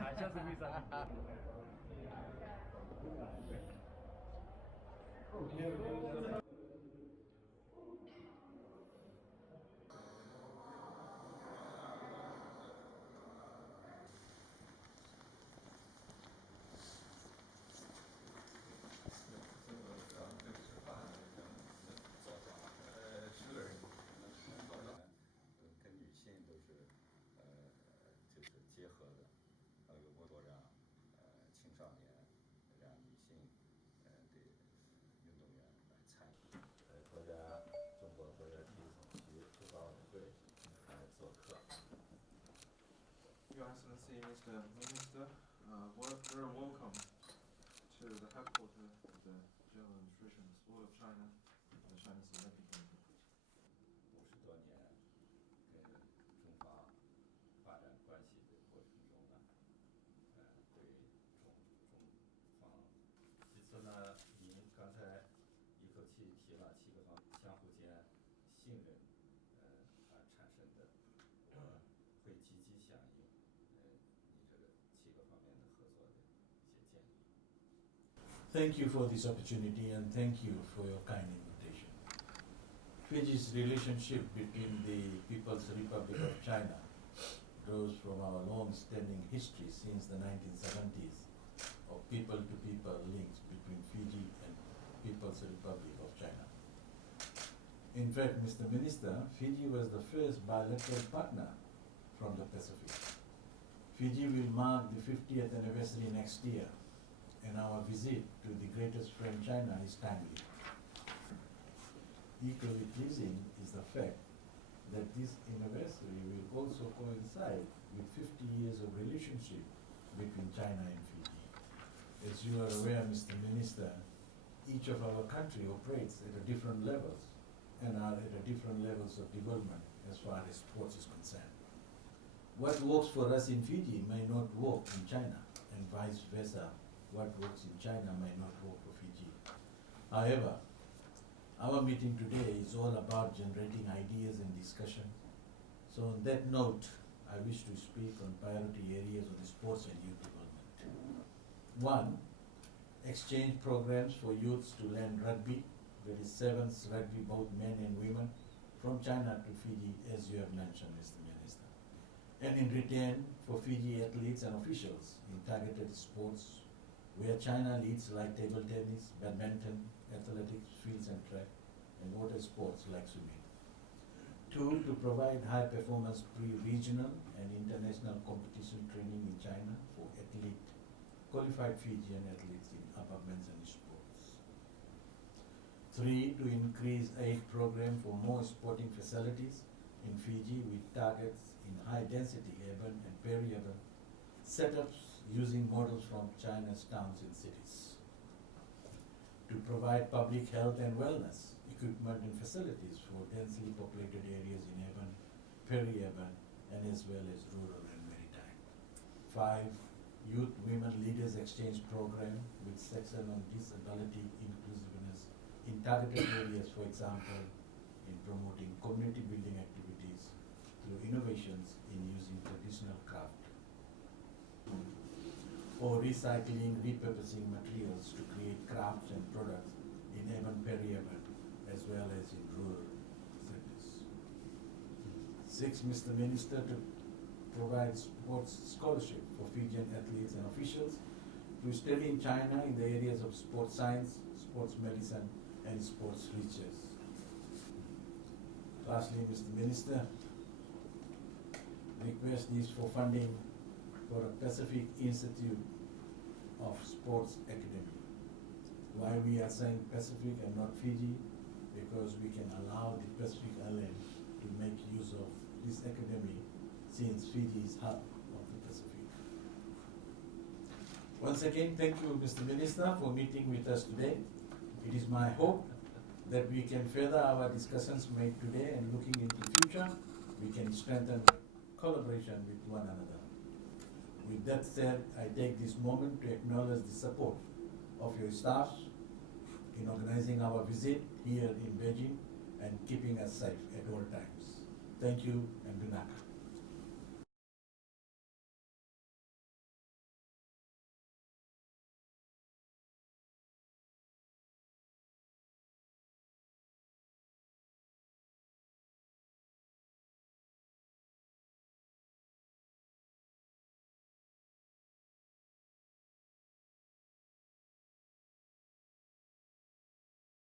下次会上。跟女性都是就是结合的，有过多让青少年、让女性的运动员来参与。中国国家体育总局中奥委会来做客。Your Excellency, Mr. Minister, very welcome to the headquarters of the General Administration Sport of China, the Chinese Olympic Committee. 50多年跟中方发展关系的过程中呢，对中方，其次呢，您刚才一口气提了7个方面，相互间信任而产生的，我会积极响应你这个7个方面的合作的一些建议。Thank you for this opportunity and thank you for your kind invitation. Fiji's relationship between the People's Republic of China grows from our long-standing history since the 1970s of people-to-people links between Fiji and People's Republic of China. In fact, Mr. Minister, Fiji was the first bilateral partner from the Pacific. Fiji will mark the 50th anniversary next year, and our visit to the greatest friend China is timely. Equally pleasing is the fact that this anniversary will also coincide with 50 years of relationship between China and Fiji. As you are aware, Mr. Minister, each of our country operates at a different levels and are at a different levels of development as far as sports is concerned. What works for us in Fiji may not work in China, and vice versa, what works in China may not work for Fiji. However, our meeting today is all about generating ideas and discussions. So on that note, I wish to speak on priority areas of the sports and youth development. 1. Exchange programs for youths to learn rugby, that is sevens rugby, both men and women, from China to Fiji, as you have mentioned, Mr. Minister. And in return, for Fiji athletes and officials in targeted sports where China leads like table tennis, badminton, athletics, fields and track, and water sports like swimming. 2. To provide high-performance pre-regional and international competition training in China for qualified Fijian athletes in upper men's and sports. 3. To increase aid program for more sporting facilities in Fiji with targets in high-density urban and peri-urban setups using models from China's towns and cities. To provide public health and wellness equipment and facilities for densely populated areas in urban, peri-urban, and as well as rural and maritime. 5. Youth Women Leaders Exchange Program with section on disability inclusiveness in targeted areas, for example, in promoting community building activities through innovations in using traditional craft or recycling, repurposing materials to create crafts and products in urban, peri-urban, as well as in rural settings. 6. Mr. Minister, to provide sports scholarship for Fijian athletes and officials to study in China in the areas of sports science, sports medicine, and sports research. Lastly, Mr. Minister, request is for funding for a Pacific Institute of Sports Academy. Why we are saying Pacific and not Fiji? Because we can allow the Pacific Island to make use of this academy since Fiji is hub of the Pacific. Once again, thank you, Mr. Minister, for meeting with us today. It is my hope that we can further our discussions made today and looking into the future, we can strengthen collaboration with one another. With that said, I take this moment to acknowledge the support of your staff in organizing our visit here in Beijing and keeping us safe at all times. Thank you and Dunaka.